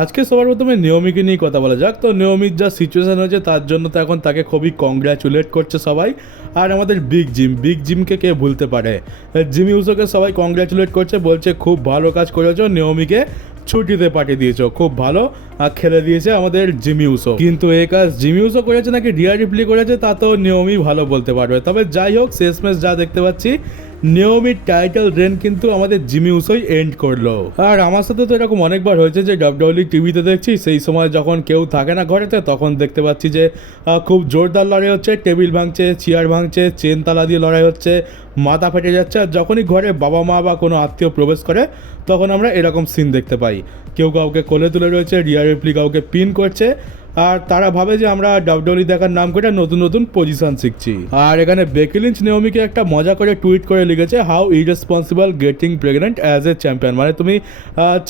আজকে সবার প্রথমে নিয়মিকে নিয়ে কথা বলা যাক। তো নিয়মির যা সিচুয়েশান হয়েছে তার জন্য তো এখন তাকে খুবই কংগ্র্যাচুলেট করছে সবাই। আর আমাদের বিগ জিমকে কে ভুলতে পারে। জিমি উসোকে সবাই কংগ্র্যাচুলেট করছে, বলছে খুব ভালো কাজ করেছো, নিয়মিকে ছুটিতে পাঠিয়ে দিয়েছো, খুব ভালো খেলে দিয়েছে আমাদের জিমি উসো। কিন্তু এই কাজ জিমি উসো করেছে নাকি রিয়া রিপ্লি করেছে তা তো নিয়মি ভালো বলতে পারবে। তবে যাই হোক, শেষমেশ যা দেখতে পাচ্ছি নিয়মির টাইটেল রেন কিন্তু আমাদের জিমি উসোই এন্ড করলো। আর আমার সাথে তো এরকম অনেকবার হয়েছে যে ডাব্লিউডব্লিউই টিভিতে দেখছি, সেই সময় যখন কেউ থাকে না ঘরেতে তখন দেখতে পাচ্ছি যে খুব জোরদার লড়াই হচ্ছে, টেবিল ভাঙছে, চেয়ার ভাঙছে, চেন তালা দিয়ে লড়াই হচ্ছে, মাথা ফেটে যাচ্ছে। আর যখনই ঘরে বাবা মা বা কোনো আত্মীয় প্রবেশ করে তখন আমরা এরকম সিন দেখতে পাই, কেউ কাউকে কোলে তুলে রয়েছে, রিয়া রিপ্লি কাউকে পিন করছে, আর তারা ভাবে যে আমরা ডাব্লিউডব্লিউই দেখার নাম করে নতুন নতুন পজিশন শিখছি। আর এখানে বেকি লিঞ্চ নিয়মিকে একটা মজা করে টুইট করে লিখেছে, how irresponsible getting pregnant as a champion. মানে তুমি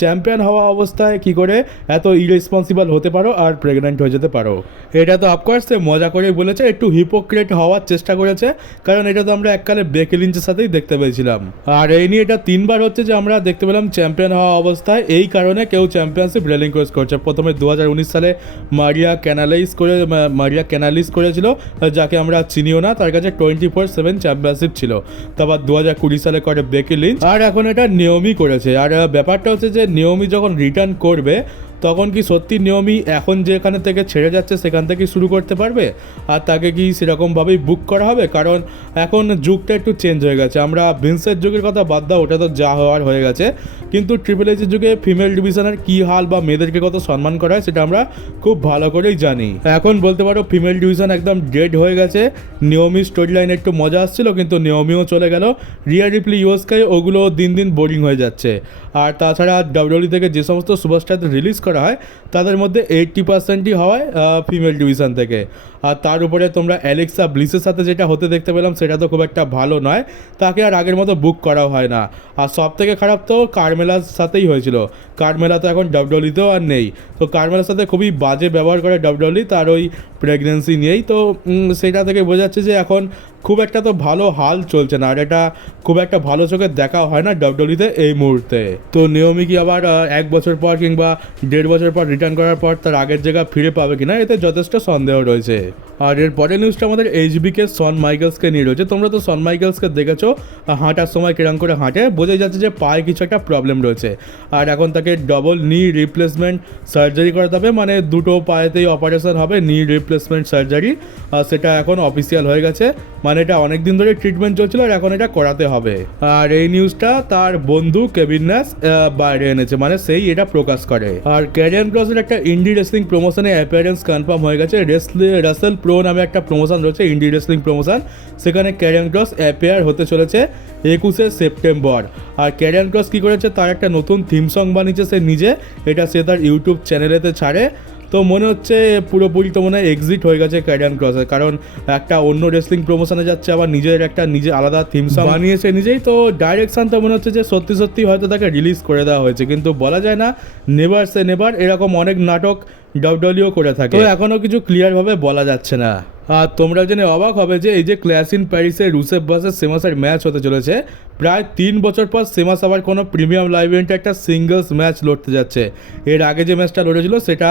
চ্যাম্পিয়ন হওয়া অবস্থায় কি করে এত ইরেসপন্সিবল হতে পারো আর প্রেগনেন্ট হয়ে যেতে পারো। এটা তো অফকোর্স সে মজা করেই বলেছে, একটু হিপোক্রেট হওয়ার চেষ্টা করেছে, কারণ এটা তো আমরা এককালে বেকি লিঞ্চের সাথেই দেখতে পেয়েছিলাম। আর এই নিয়ে এটা 3বার হচ্ছে যে আমরা দেখতে পেলাম চ্যাম্পিয়ন হওয়া অবস্থায় এই কারণে কেউ চ্যাম্পিয়নশিপ রেলিংকোয়েস্ট করছে। প্রথমে 2019 সালে মারিয়া ক্যানালিস করেছিল, যাকে আমরা চিনিও না, তার কাছে 24/7 চ্যাম্পিয়নশিপ ছিল। তারপর 2020 সালে করে বেকি লিঞ্চ, আর এখন এটা নিয়মই করেছে। আর ব্যাপারটা হচ্ছে যে নিয়মি যখন রিটার্ন করবে তখন কি সত্যি নিয়মি এখন যেখানে থেকে ছেড়ে যাচ্ছে সেখান থেকে শুরু করতে পারবে, আর তাকে কি সেরকমভাবেই বুক করা হবে? কারণ এখন যুগটা একটু চেঞ্জ হয়ে গেছে। আমরা ভিন্সের যুগের কথা বাদ দাও, ওটা তো যা হওয়ার হয়ে গেছে, কিন্তু ট্রিপল এইচের যুগে ফিমেল ডিভিশনের কী হাল বা মেয়েদেরকে কত সম্মান করা হয় সেটা আমরা খুব ভালো করেই জানি। এখন বলতে পারো ফিমেল ডিভিশন একদম ডেড হয়ে গেছে। নিয়মি স্টোরি লাইন একটু মজা আসছিল, কিন্তু নিয়মিও চলে গেল, রিয়া রিপ্লি ইউএসকে ওগুলো দিন দিন বোরিং হয়ে যাচ্ছে। আর তাছাড়া ডাব্লিউডব্লিউই থেকে যে সমস্ত সুপারস্টারদের রিলিজ করা হয় তাদের মধ্যে 80%ই হয় ফিমেল ডিভিশন থেকে। আর তার উপরে তোমরা অ্যালেক্সা ব্লিসের সাথে যেটা হতে দেখতে পেলাম সেটা তো খুব একটা ভালো নয়, তাকে আর আগের মতো বুক করাও হয় না। আর সব থেকে খারাপ তো কারমেলার সাথেই হয়েছিল। কারমেলা তো এখন ডাব্লিউডব্লিউইতেও আর নেই, তো কারমেলার সাথে খুবই বাজে ব্যবহার করে ডাব্লিউডব্লিউই তার ওই প্রেগনেন্সি নিয়েই। তো সেটা থেকে বোঝা যাচ্ছে যে এখন খুব একটা তো ভালো হাল চলছে না, আর এটা খুব একটা ভালো চোখে দেখা হয় না ডাব্লিউডব্লিউইতে এই মুহূর্তে। তো নিয়মি কি আবার 1 বছর পর কিংবা 1.5 বছর পর রিটার্ন করার পর তার আগের জায়গা ফিরে পাবে কিনা, এতে যথেষ্ট সন্দেহ রয়েছে। আর এর পরের নিউজটা আমাদের এইচবিকে শন মাইকেলসকে নিয়ে রয়েছে। তোমরা তো শন মাইকেলসকে দেখেছো হাঁটার সময় কিরম করে হাঁটে, বোঝাই যাচ্ছে যে পায়ে কিছু একটা প্রবলেম রয়েছে। আর এখন তাকে ডবল নি রিপ্লেসমেন্ট সার্জারি করাতে হবে, মানে দুটো পায়েতেই অপারেশন হবে, নি রিপ্লেসমেন্ট সার্জারি। সেটা এখন অফিসিয়াল হয়ে গেছে, মানে এটা অনেক দিন ধরে ট্রিটমেন্ট চলছিল আর এখন এটা করাতে হবে। আর এই নিউজটা তার বন্ধু কেভিন ন্যাশ বাইরে এনেছে, মানে সেই এটা প্রকাশ করে। আর ক্যারিয়ান ক্রসের একটা ইন্ডি রেসলিং প্রমোশনে অ্যাপিয়ারেন্স কনফার্ম হয়ে গেছে। রাসেল প্রো নামে একটা প্রমোশন রয়েছে, ইন্ডি রেসলিং প্রমোশন, সেখানে ক্যারিয়ান ক্রস অ্যাপিয়ার হতে চলেছে 21শে সেপ্টেম্বর। আর ক্যারিয়ান ক্রস কী করেছে, তার একটা নতুন থিম সং বানিয়েছে সে নিজে, এটা সে তার ইউটিউব চ্যানেলেতে ছাড়ে। তো মনে হচ্ছে পুরোপুরি তো মনে হয় এক্সিট হয়ে গেছে ক্যারিয়ান ক্রসের, কারণ একটা অন্য রেসলিং প্রমোশনে যাচ্ছে, আবার নিজে আলাদা থিম সং বানিয়েছে নিজেই। তো ডাইরেকশন তো মনে হচ্ছে যে সত্যি হয়তো তাকে রিলিজ করে দেওয়া হয়েছে, কিন্তু বলা যায় না, নেভার সে নেভার, এরকম অনেক নাটক ডাব্লিউডব্লিউ করে থাকে, তো এখনও কিছু ক্লিয়ারভাবে বলা যাচ্ছে না। আর তোমরা জেনে অবাক হবে যে এই যে ক্ল্যাশ ইন প্যারিসে রুসেফ ভার্সেস সেমাসের ম্যাচ হতে চলেছে, প্রায় 3 বছর পর সেমাস আবার কোনো প্রিমিয়াম লাইভ ইভেন্টে একটা সিঙ্গলস ম্যাচ লড়তে যাচ্ছে। এর আগে যে ম্যাচটা লড়েছিল সেটা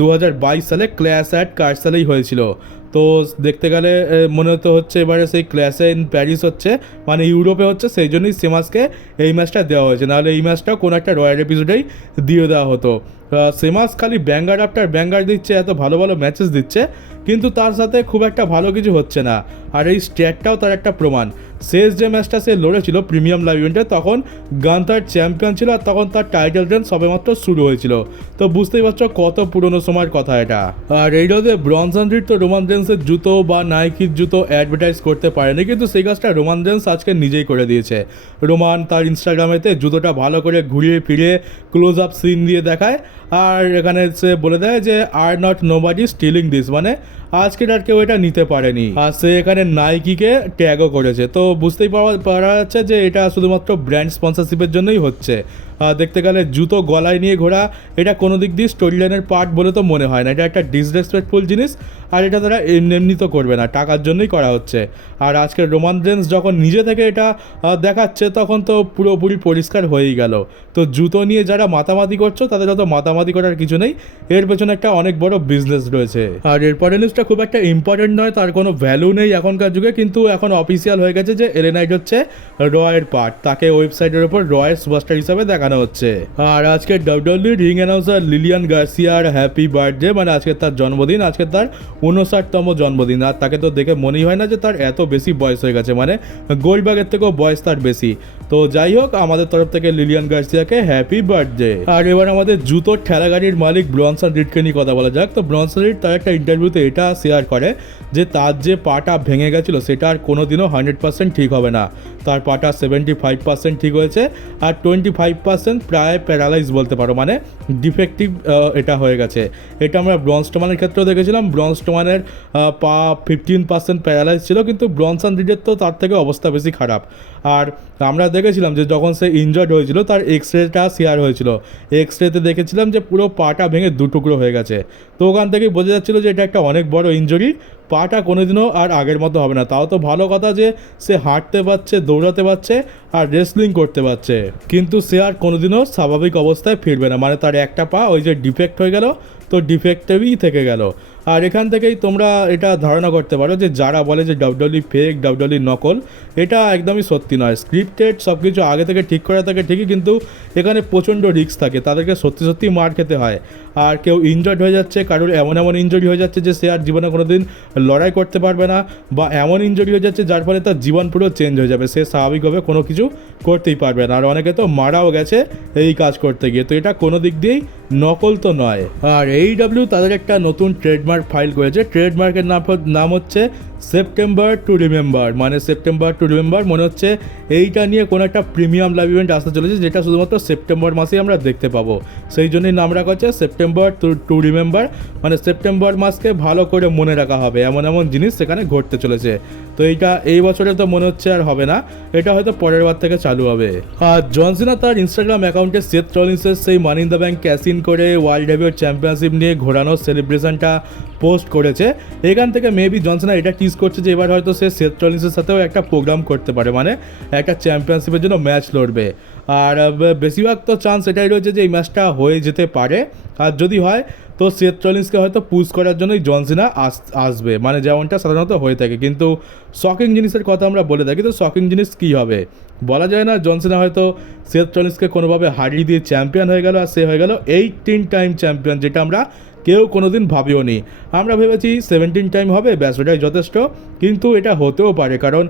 2022 সালে ক্ল্যাশ অ্যাট কার্সালেই হয়েছিল। তো দেখতে গেলে মনে তো হচ্ছে এবারে সেই ক্ল্যাশ ইন প্যারিস হচ্ছে, মানে ইউরোপে হচ্ছে, সেই জন্যই সেমাসকে এই ম্যাচটা দেওয়া হয়েছে, নাহলে এই ম্যাচটাও কোনো একটা রয়্যাল এপিসোডেই দিয়ে দেওয়া হতো। সেমাস খালি ব্যাঙ্গার আফটার ব্যাঙ্গার দিচ্ছে, এত ভালো ভালো ম্যাচেস দিচ্ছে, কিন্তু তার সাথে খুব একটা ভালো কিছু হচ্ছে না। আর এই স্ট্যাটটাও তার একটা প্রমাণ। শেষ যে ম্যাচটা সে লড়েছিল প্রিমিয়াম লাইভ ইভেন্টে, তখন গান্থার চ্যাম্পিয়ন ছিল, আর তখন তার টাইটেল রেন সবেমাত্র শুরু হয়েছিল। তো বুঝতেই পারছো কত পুরনো সময়ের কথা এটা। আর এই রোদে ব্রনসন রিড তো রোমান রেন্সের জুতো বা নাইকির জুতো অ্যাডভার্টাইজ করতে পারেনি, কিন্তু সেই কাজটা রোমান রেন্স আজকে নিজেই করে দিয়েছে। রোমান তার ইনস্টাগ্রামেতে জুতোটা ভালো করে ঘুরিয়ে ফিরিয়ে ক্লোজ আপ সিন দিয়ে দেখায়, আর এখানে সে বলে দেয় যে are not nobody stealing this, মানে আজকের আর কেউ এটা নিতে পারেনি। আর সে এখানে নাইকিকে ট্যাগও করেছে। তো বুঝতেই পারা যাচ্ছে যে এটা শুধুমাত্র ব্র্যান্ড স্পন্সরশিপের জন্যই হচ্ছে। দেখতে গেলে জুতো গলায় নিয়ে ঘোরা এটা কোনো দিক দিয়ে স্টোরি লাইনের পার্ট বলে তো মনে হয় না। এটা একটা ডিসরেসপেক্টফুল জিনিস, আর এটা তারা এমনি তো করবে না, টাকার জন্যই করা হচ্ছে। আর আজকের রোমান রেন্স যখন নিজে থেকে এটা দেখাচ্ছে তখন তো পুরোপুরি পরিষ্কার হয়েই গেল। তো জুতো নিয়ে যারা মাতামাতি করছো তাদের অত মাতামাতি করার কিছু নেই, এর পেছনে একটা অনেক বড় বিজনেস রয়েছে। আর এরপরের নিউজটা খুব একটা ইম্পর্টেন্ট নয়, তার কোনো ভ্যালু নেই এখনকার যুগে, কিন্তু এখন অফিসিয়াল হয়ে গেছে যে এলে নাইট হচ্ছে রয়ের পার্ট, তাকে ওয়েবসাইটের ওপর রয়ের সুপারস্টার হিসাবে দেখানো হচ্ছে। আর আজকে ডাব্লিউডাব্লিউ রিং অ্যানাউন্সার লিলিয়ান গার্সিয়ার হ্যাপি বার্থডে, মানে আজকে তার জন্মদিন, আজকে তার 59তম জন্মদিন। আর তাকে তো দেখে মনেই হয় না যে তার এত বেশি বয়স হয়ে গেছে, মানে গোল্ডবার্গের থেকেও বয়স তার বেশি। তো যাই হোক, আমাদের তরফ থেকে লিলিয়ান গার্সিয়াকে হ্যাপি বার্থডে। আর এবার আমাদের জুতোর ঠেলা গাড়ির মালিক ব্রনসন রিডকে নিয়ে কথা বলা যাক। তো ব্রনসন রিড তার একটা ইন্টারভিউতে এটা শেয়ার করে যে তার যে পাটা ভেঙে গেছিলো সেটা আর কোনোদিনও 100% ঠিক হবে না। তার পাটা 75% ঠিক হয়েছে, আর 25% প্রায় প্যারালাইজ বলতে পারো, মানে ডিফেক্টিভ এটা হয়ে গেছে। এটা আমরা ব্রন স্ট্রোম্যানের ক্ষেত্রেও দেখেছিলাম, ব্রন স্ট্রোম্যানের পা 15% প্যারালাইজ ছিল, কিন্তু ব্রনসন রিডের তো তার থেকে অবস্থা বেশি খারাপ। আর আমরা দেখেছিলাম যে যখন সে ইনজার্ড হয়েছিল তার এক্সরেটা শেয়ার হয়েছিল, এক্সরেতে দেখেছিলাম যে পুরো পাটা ভেঙে দুটুকরো হয়ে গেছে। তো ওখান থেকেই বোঝা যাচ্ছিলো যে এটা একটা অনেক বড় ইনজুরি, পাটা কোনোদিনও আর আগের মতো হবে না। তাও তো ভালো কথা যে সে হাঁটতে পারছে, দৌড়াতে পারছে আর রেসলিং করতে পারছে, কিন্তু সে আর কোনোদিনও স্বাভাবিক অবস্থায় ফিরবে না। মানে তার একটা পা ওই যে ডিফেক্ট হয়ে গেল, তো ডিফেক্টিভই থেকে গেল। আর এখান থেকেই তোমরা এটা ধারণা করতে পারো যে যারা বলে যে ডাব্লিউডাব্লিউ ফেক, ডাব্লিউডাব্লিউ নকল, এটা একদমই সত্যি নয়। স্ক্রিপ্টেড সব কিছু আগে থেকে ঠিক করা থাকে ঠিকই, কিন্তু এখানে প্রচণ্ড রিস্ক থাকে, তাদেরকে সত্যি সত্যি মার খেতে হয়। আর কেউ ইনজার্ড হয়ে যাচ্ছে, কারোর এমন এমন ইনজুরি হয়ে যাচ্ছে যে সে আর জীবনে কোনো দিন লড়াই করতে পারবে না, বা এমন ইনজুরি হয়ে যাচ্ছে যার ফলে তার জীবন পুরো চেঞ্জ হয়ে যাবে, সে স্বাভাবিকভাবে কোনো কিছু করতেই পারবে না। আর অনেকে তো মারাও গেছে এই কাজ করতে গিয়ে। তো এটা কোনো দিক দিয়েই নকল তো নয়। আর AEW তাদের একটা নতুন ট্রেডমার্ক ফাইল করেছে, ট্রেডমার্কের নাম হচ্ছে সেপ্টেম্বর টু রিমেম্বার। মানে সেপ্টেম্বর টু রিমেম্বার মনে হচ্ছে এইটা নিয়ে কোনো একটা প্রিমিয়াম লাইভ ইভেন্ট আসতে চলেছে, যেটা শুধুমাত্র সেপ্টেম্বর মাসেই আমরা দেখতে পাবো। সেই জন্যই নাম রাখা হচ্ছে সেপ্টেম্বর টু রিমেম্বার, মানে সেপ্টেম্বর মাসকে ভালো করে মনে রাখা হবে, এমন এমন জিনিস সেখানে ঘটতে চলেছে। তো এইটা এই বছরে তো মনে হচ্ছে আর হবে না, এটা হয়তো পরের বার থেকে চালু হবে। আর জন সিনা তার ইনস্টাগ্রাম অ্যাকাউন্টে সেথ রলিন্সের সেই money in the bank cash in করে ওয়ার্ল্ড হেভিওয়েট চ্যাম্পিয়নশিপ নিয়ে ঘোরানোর সেলিব্রেশনটা পোস্ট করেছে। এখান থেকে মেবি জন সিনা এটা টিজ করছে যে এবার হয়তো সে সেথ রলিন্সের সাথেও একটা প্রোগ্রাম করতে পারে, মানে একটা চ্যাম্পিয়নশিপের জন্য ম্যাচ লড়বে। আর বেশিরভাগ তো চান্স এটাই রয়েছে যে এই ম্যাচটা হয়ে যেতে পারে, আর যদি হয় তো সেথ রলিন্সকে হয়তো পুশ করার জন্যই জন সিনা আসবে, মানে যেমনটা সাধারণত হয়ে থাকে। কিন্তু শকিং জিনিসের কথা আমরা বলে থাকি, তো শকিং জিনিস কী হবে বলা যায় না। জন সিনা হয়তো সেথ রলিন্সকে কোনোভাবে হারিয়ে দিয়ে চ্যাম্পিয়ন হয়ে গেল, আর সে হয়ে গেল 18 টাইম চ্যাম্পিয়ন, যেটা আমরা কেউ কোনো দিন ভাবিও নি। আমরা ভেবেছি 17 টাইম হবে, ব্যাস ওটাই যথেষ্ট, কিন্তু এটা হতেও পারে, কারণ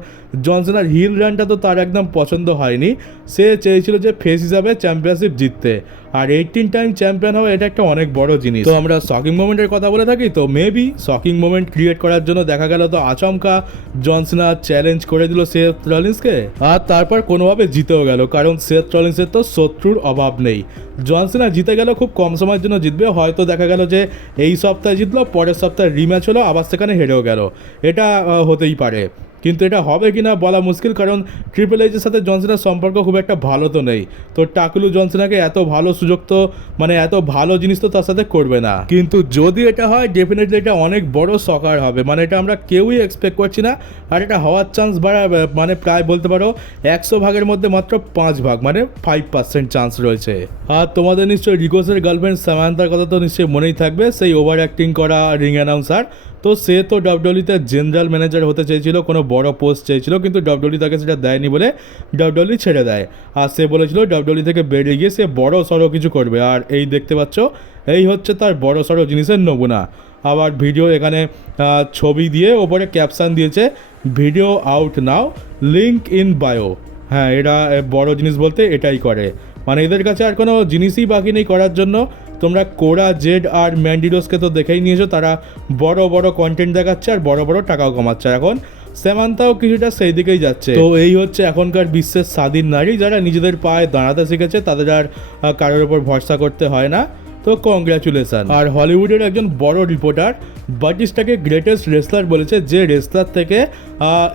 জন সিনার হিল রানটা তো তার একদম পছন্দ হয়নি। সে চেয়েছিল যে ফেস হিসাবে চ্যাম্পিয়নশিপ জিততে, আর 18 টাইম চ্যাম্পিয়ন হওয়া এটা একটা অনেক বড় জিনিস। তো আমরা শকিং মোমেন্টের কথা বলে থাকি, তো মেবি শকিং মোমেন্ট ক্রিয়েট করার জন্য দেখা গেল তো আচমকা জন সিনা চ্যালেঞ্জ করে দিল সেথ রলিন্সকে, আর তারপর কোনোভাবে জিতেও গেল, কারণ সেথ রলিন্সের তো শত্রুর অভাব নেই। জন সিনা জিতে গেল, খুব কম সময়ের জন্য জিতবে, হয়তো দেখা গেল যে এই সপ্তাহে জিতলো, পরের সপ্তাহে রিম্যাচ হলো, আবার সেখানে হেরেও গেল, এটা হতেই পারে। কিন্তু এটা হবে কি না বলা মুশকিল, কারণ ট্রিপল এইচের সাথে জন সিনার সম্পর্ক খুব একটা ভালো তো নেই। তো টাকলু জন সিনাকে এত ভালো সুযোগ তো, মানে এত ভালো জিনিস তো তার সাথে করবে না। কিন্তু যদি এটা হয় ডেফিনেটলি এটা অনেক বড় শকার হবে, মানে এটা আমরা কেউই এক্সপেক্ট করছি না। আর এটা হওয়ার চান্স মানে প্রায় বলতে পারো 100 ভাগের মধ্যে মাত্র 5 ভাগ, মানে 5% চান্স রয়েছে। আর তোমাদের নিশ্চয়ই রিকোসের গার্লফ্রেন্ড সামান্থার কথা তো নিশ্চয়ই মনেই থাকবে, সেই ওভার অ্যাক্টিং করা রিং অ্যানাউন্সার। তো সে তো ডাব্লিউডাব্লিউতে জেনারেল ম্যানেজার হতে চেয়েছিল, কোনো বড় পোস্ট চেয়েছিল, কিন্তু ডাব্লিউডাব্লিউ তাকে সেটা দেয়নি বলে ডাব্লিউডাব্লিউ ছেড়ে দেয়। আর সে বলেছিল ডাব্লিউডাব্লিউ থেকে বেরিয়ে গিয়ে সে বড় সড়ো কিছু করবে, আর এই দেখতে পাচ্ছ এই হচ্ছে তার বড় সড়ো জিনিসের নমুনা। আবার ভিডিও এখানে ছবি দিয়ে ওপরে ক্যাপশান দিয়েছে video out now, link in bio. হ্যাঁ, এরা বড় জিনিস বলতে এটাই করে, মানে এদের কাছে আর কোনো জিনিসই বাকি নেই করার জন্য। তোমরা কোরা, জেড আর ম্যান্ডিলোসকে তো দেখেই নিয়েছো, তারা বড় বড় কন্টেন্ট দেখাচ্ছে আর বড় বড় টাকাও কামাচ্ছে। এখন সামান্থাও কিছুটা সেই দিকেই যাচ্ছে। তো এই হচ্ছে এখনকার বিশ্বের স্বাধীন নারী, যারা নিজেদের পায়ে দাঁড়াতে শিখেছে, তাদের আর কারোর ওপর ভরসা করতে হয় না। তো কংগ্রাচুলেশন। আর হলিউডের একজন বড় রিপোর্টার বাটিস্টাকে গ্রেটেস্ট রেসলার বলেছে, যে রেসলার থেকে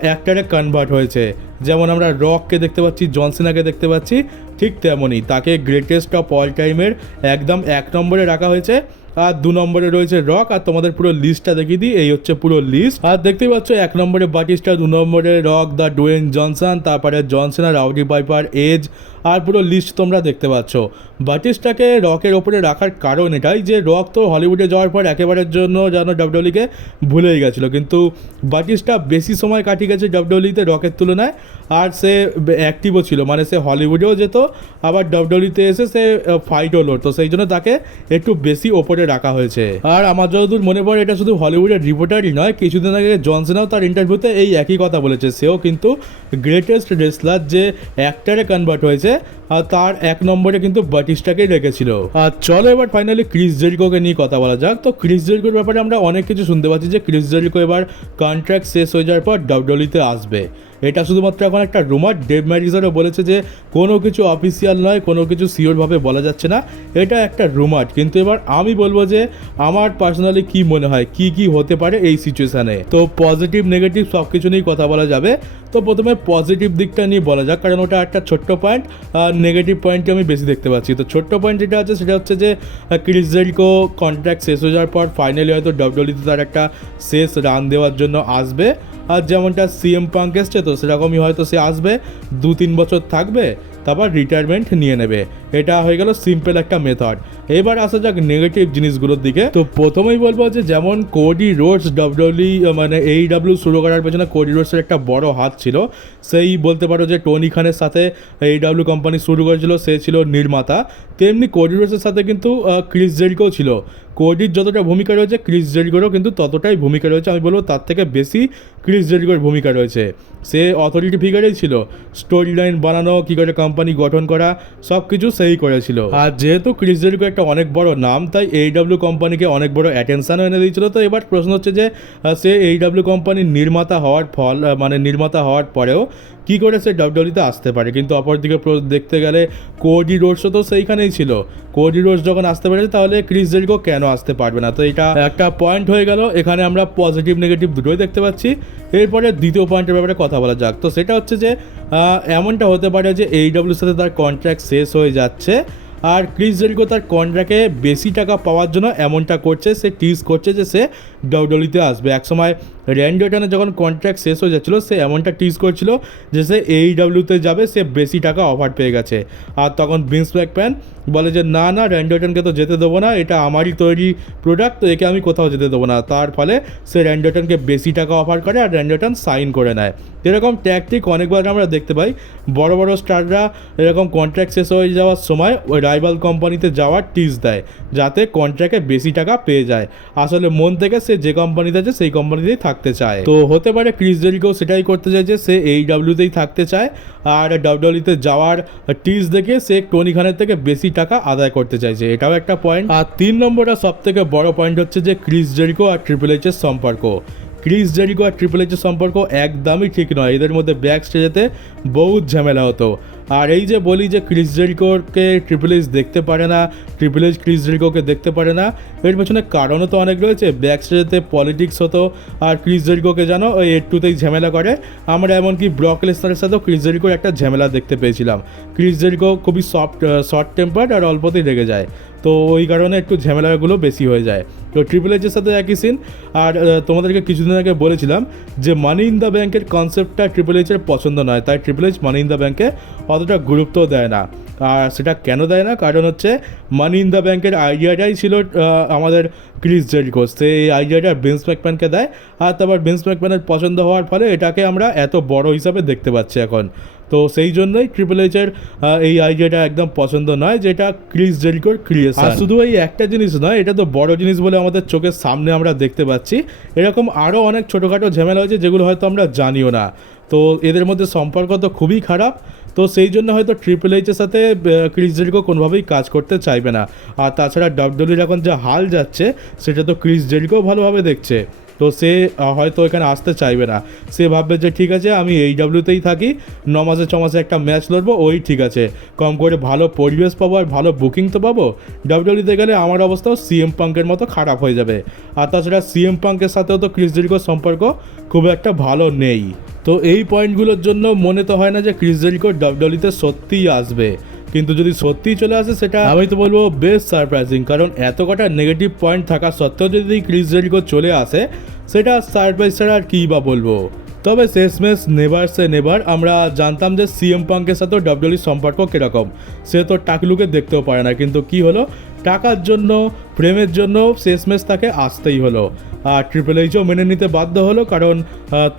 অ্যাক্টারে কনভার্ট হয়েছে। যেমন আমরা রককে দেখতে পাচ্ছি, জন সিনাকে দেখতে পাচ্ছি, ঠিক তেমনই তাকে গ্রেটেস্ট অফ অল টাইমের একদম 1 নম্বরে রাখা হয়েছে। আর 2 নম্বরে রয়েছে রক। আর তোমাদের পুরো লিস্টটা দেখিয়ে দিই, এই হচ্ছে পুরো লিস্ট। আর দেখতেই পাচ্ছ 1 নম্বরে বাটিস্টা, 2 নম্বরে রক, দ্য ডোয়েন জনসন, তারপরে জন সিনা, রাউডি পাইপার, এজ। আর পুরো লিস্ট তোমরা দেখতে পাচ্ছ। বাটিস্টাকে রকের ওপরে রাখার কারণ এটাই যে রক তো হলিউডে যাওয়ার পর একেবারের জন্য যেন ডাব্লিউডব্লিউইকে ভুলেই গেছিলো, কিন্তু বাটিস্টা বেশি সময় কাটিয়ে গেছে ডাব্লিউডব্লিউইতে রকের তুলনায়। আর সে অ্যাক্টিভও ছিল, মানে সে হলিউডেও যেত, আবার ডাব্লিউডব্লিউইতে এসে সে ফাইটও লড়তো, সেই জন্য তাকে একটু বেশি ওপরে রাখা হয়েছে। আর আমার যতদূর মনে পড়ে এটা শুধু হলিউডের রিপোর্টারই নয়, কিছুদিন আগে জন সিনাও তার ইন্টারভিউতে এই একই কথা বলেছে। সেও কিন্তু গ্রেটেস্ট রেসলার যে অ্যাক্টারে কনভার্ট হয়েছে আর তার 1 নম্বরে কিন্তু বাটিস্টাকেই রেখেছিল। আর চলো এবার ফাইনালি ক্রিস জেরিকোকে নিয়ে কথা বলা যাক। তো ক্রিস জেরিকোর ব্যাপারে আমরা অনেক কিছু শুনতে পাচ্ছি যে ক্রিস জেরিকো এবার কন্ট্রাক্ট শেষ হয়ে যাওয়ার পর ডাব্লিউডব্লিউইতে আসবে। এটা শুধুমাত্র এখন একটা রুমার। ডেভ ম্যারিজারও বলেছে যে কোনো কিছু অফিসিয়াল নয়, কোনো কিছু শিওরভাবে বলা যাচ্ছে না, এটা একটা রুমার। কিন্তু এবার আমি বলবো যে আমার পার্সোনালি কি মনে হয় কি হতে পারে এই সিচুয়েশানে। তো পজিটিভ নেগেটিভ সব কিছু নিয়েই কথা বলা যাবে। তো প্রথমে পজিটিভ দিকটা নিয়ে বলা যাক, কারণ ওটা একটা ছোট্ট পয়েন্ট, আর নেগেটিভ পয়েন্টটি আমি বেশি দেখতে পাচ্ছি। তো ছোট্ট পয়েন্ট যেটা আছে সেটা হচ্ছে যে ক্রিস জেরিকো কন্ট্রাক্ট শেষ হয়ে যাওয়ার পর ফাইনালি হয়তো ডাব্লিউডব্লিউইতে তার একটা শেষ রান দেওয়ার জন্য আসবে। আর যেমনটা সিএম পাঙ্ক এসছে, তো সেরকমই হয়তো সে আসবে, 2-3 বছর থাকবে, তারপর রিটায়ারমেন্ট নিয়ে নেবে। এটা হয়ে গেল সিম্পল একটা মেথড। এবার আসা যাক নেগেটিভ জিনিসগুলোর দিকে। তো প্রথমেই বলবো যে যেমন কোডি রোডস ডাব্লিউডব্লিউই মানে AEW শুরু করার পেছনে কোডি রোডসের একটা বড় হাত ছিল। সেই বলতে পারো যে টনি খানের সাথে AEW কোম্পানি শুরু করেছিল, সে ছিল নির্মাতা। তেমনি কোডি রোডসের সাথে কিন্তু ক্রিস জেরিকো ছিল। কোডির যতটা ভূমিকা রয়েছে ক্রিস জেরিকোরও কিন্তু ততটাই ভূমিকা রয়েছে। আমি বলবো তার থেকে বেশি ক্রিস জেরিকোর ভূমিকা রয়েছে। সে অথরিটি ফিগারেই ছিল, স্টোরি লাইন বানানো, কী করে কোম্পানি গঠন করা, সব কিছু সেই করেছিল। আর যেহেতু ক্রিস জেরিকো একটা অনেক বড় নাম, তাই AEW কোম্পানিকে অনেক বড় অ্যাটেনশানও এনে দিয়েছিল। তো এবার প্রশ্ন হচ্ছে যে সে AEW কোম্পানির নির্মাতা হওয়ার নির্মাতা হওয়ার পরেও কী করে সে ডাব্লিউডব্লিউইতে আসতে পারে। কিন্তু অপরদিকে দেখতে গেলে কোডি রোডসও তো সেইখানেই ছিল। কোডি রোডস যখন আসতে পেরেছে তাহলে ক্রিস জেরিকো কেন আসতে পারবে না? তো এটা একটা পয়েন্ট হয়ে গেল। এখানে আমরা পজিটিভ নেগেটিভ দুটোই দেখতে পাচ্ছি। এরপরে দ্বিতীয় পয়েন্টের ব্যাপারে কথা বলা যাক। তো সেটা হচ্ছে যে এমনটা হতে পারে যে AEWর সাথে তার কন্ট্রাক্ট শেষ হয়ে যাচ্ছে, আর ক্রিস জেরিকো তার কন্ট্রাক্টে বেশি টাকা পাওয়ার জন্য এমনটা করছে, সে টিজ করছে যে সে ডাব্লিউডব্লিউইতে আসবে। একসময় র্যান্ডি অর্টনের যখন কন্ট্রাক্ট শেষ হয়ে যাচ্ছিলো, সে এমনটা টিজ করছিল যে সে AEWতে যাবে, সে বেশি টাকা অফার পেয়ে গেছে। আর তখন ভিন্স ম্যাকম্যান বলে যে না র্যান্ডি অর্টনকে তো যেতে দেবো না, এটা আমারই তৈরি প্রোডাক্ট, তো একে আমি কোথাও যেতে দেবো না। তার ফলে সে র্যান্ডি অর্টনকে বেশি টাকা অফার করে আর র্যান্ডি অর্টন সাইন করে নেয়। এরকম ট্যাকটিক অনেকবার আমরা দেখতে পাই। বড় বড় স্টাররা এরকম কন্ট্রাক্ট শেষ হয়ে যাওয়ার সময় ওই রাইভাল কোম্পানিতে যাওয়ার টিজ দেয়, যাতে কন্ট্রাক্টে বেশি টাকা পেয়ে যায়। আসলে মন থেকে সে যে কোম্পানিতে আছে সেই কোম্পানিতেই থাকতে চায়। তো হতে পারে ক্রিস জেরিকো সেটাই করতে চায় যে সে AEWতেই থাকতে চায়, আর ডাব্লিউডব্লিউইতে যাওয়ার টিজ দেখে সে টনি খানের থেকে বেশি টাকা আদায় করতে চাইছে। এটাও একটা পয়েন্ট। আর 3 নম্বরটা সব থেকে বড় পয়েন্ট হচ্ছে যে ক্রিস জেরিকো আর ট্রিপল এইচের সম্পর্ক। ক্রিস জেরিকো আর ট্রিপল এইচের সম্পর্ক একদমই ঠিক নয়। এদের মধ্যে ব্যাক স্টেজেতে বহুত ঝামেলা হতো। আর এই যে বলি যে ক্রিস জেরিকোকে ট্রিপল এইচ দেখতে পারে না, ট্রিপল এইচ ক্রিস জেরিকোকে দেখতে পারে না, এর পেছনে কারণও তো অনেক রয়েছে। ব্যাক স্টেজেতে পলিটিক্স হতো, আর ক্রিস জেরিকোকে জানো ওই একটুতেই ঝামেলা করে। আমরা এমনকি ব্রক লেসনারের সাথেও ক্রিস জেরিকোর একটা ঝামেলা দেখতে পেয়েছিলাম। ক্রিস জেরিকো খুবই শর্ট টেম্পার্ড আর অল্পতেই রেগে যায়, তো ওই কারণে একটু ঝামেলাগুলো বেশি হয়ে যায়। তো ট্রিপল এইচের সাথে একই সিন। আর তোমাদেরকে কিছুদিন আগে বলেছিলাম যে মানি ইন দ্য ব্যাংকের কনসেপ্টটা ট্রিপল এইচের পছন্দ নয়, তাই triple H money in the ব্যাংকে অতটা গুরুত্ব দেয় না। আর সেটা কেন দেয় না? কারণ হচ্ছে মানি ইন দ্য ব্যাংকের আইডিয়াটাই ছিল আমাদের ক্রিস জেরিকো, সেই আইডিয়াটা ভিন্স ম্যাকম্যানকে দেয়, আর তারপর ভিন্স ম্যাকম্যানের পছন্দ হওয়ার ফলে এটাকে আমরা এত বড় হিসাবে দেখতে পাচ্ছি এখন। তো সেই জন্যই ট্রিপল এইচের এই আইডিয়াটা একদম পছন্দ নয়, যেটা ক্রিস জেরিকোর ক্রিয়েশন। আর শুধু এই একটা জিনিস নয়, এটা তো বড় জিনিস বলে আমাদের চোখের সামনে আমরা দেখতে পাচ্ছি। এরকম আরও অনেক ছোটোখাটো ঝামেলা হয়েছে যেগুলো হয়তো আমরা জানিও না। তো এদের মধ্যে সম্পর্ক তো খুবই খারাপ। তো সেই জন্য হয়তো ট্রিপল এইচের সাথে ক্রিস জেরিকো কোনোভাবেই কাজ করতে চাইবে না। আর তাছাড়া ডাব্লিউডব্লিউইর এখন যা হাল যাচ্ছে সেটা তো ক্রিস জেরিকো ভালোভাবে দেখছে। তো সে হয়তো এখানে আসতে চাইবে না, সে ভাববে যে ঠিক আছে আমি এইডব্লিউতেই থাকি, 9 মাসে 6 মাসে একটা ম্যাচ লড়বো, ওই ঠিক আছে, কম করে ভালো পরিবেশ পাবো আর ভালো বুকিং তো পাবো। ডাব্লিউডব্লিউতে গেলে আমার অবস্থাও সিএম পাঙ্কের মতো খারাপ হয়ে যাবে, আর তাছাড়া সিএম পাঙ্কের সাথেও তো ক্রিস জেরিকোর সম্পর্ক খুব একটা ভালো নেই। তো এই পয়েন্টগুলোর জন্য মনে তো হয় না যে ক্রিস জেরিকো ডাব্লিউডব্লিউতে সত্যিই আসবে, কিন্তু যদি সত্যিই চলে আসে সেটা আমি তো বলবো বেশ সারপ্রাইজিং, কারণ এত কটা নেগেটিভ পয়েন্ট থাকা সত্ত্বেও যদি ক্রিস জেরিকো চলে আসে সেটা সারপ্রাইজ ছাড়া আর কী বা বলবো। তবে শেষমেশ নেভার সে নেভার, আমরা জানতাম যে সিএম পাঙ্কের সাথেও ডাব্লিউডব্লিউর সম্পর্ক কীরকম, সে তো টাকলুকে দেখতেও পারে না, কিন্তু কি হলো, টাকার জন্য প্রেমের জন্য শেষমেশ তাকে আসতেই হলো। আর ট্রিপল এইচও মেনে নিতে বাধ্য হলো, কারণ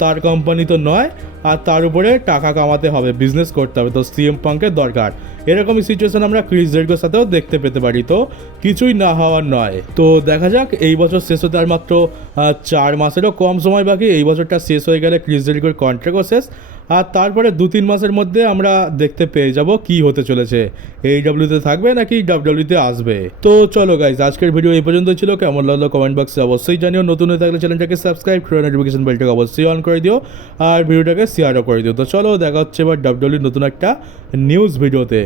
তার কোম্পানি তো নয়, আর তার উপরে টাকা কামাতে হবে, বিজনেস করতে হবে, তো সিএম পাঙ্কের দরকার। এরকমই সিচুয়েশন আমরা ক্রিস জেরিকোর সাথেও দেখতে পেতে পারি, তো কিছুই না হওয়ার নয়। তো দেখা যাক, এই বছর শেষ হতে আর মাত্র 4 মাসেরও কম সময় বাকি। এই বছরটা শেষ হয়ে গেলে ক্রিস জেরিকোর কন্ট্রাক্টও শেষ, আর তারপরে 2-3 মাসের মধ্যে আমরা দেখতে পেয়ে যাব কি হতে চলেছে, এইডব্লিউতে থাকবে নাকি ডাব্লিউডব্লিউতে আসবে। তো চলো গাইজ, আজকের ভিডিও এই পর্যন্ত ছিল। কেমন লাগলো কমেন্ট বক্সে অবশ্যই জানিও। নতুন হয়ে থাকলে চ্যানেলটাকে সাবস্ক্রাইব করে নোটিফিকেশন বেলটাকে অবশ্যই অন করে দিও, আর ভিডিওটাকে শেয়ারও করে দিও। তো চলো, দেখা হচ্ছে এবার ডাব্লিউডব্লিউর নতুন একটা নিউজ ভিডিওতে।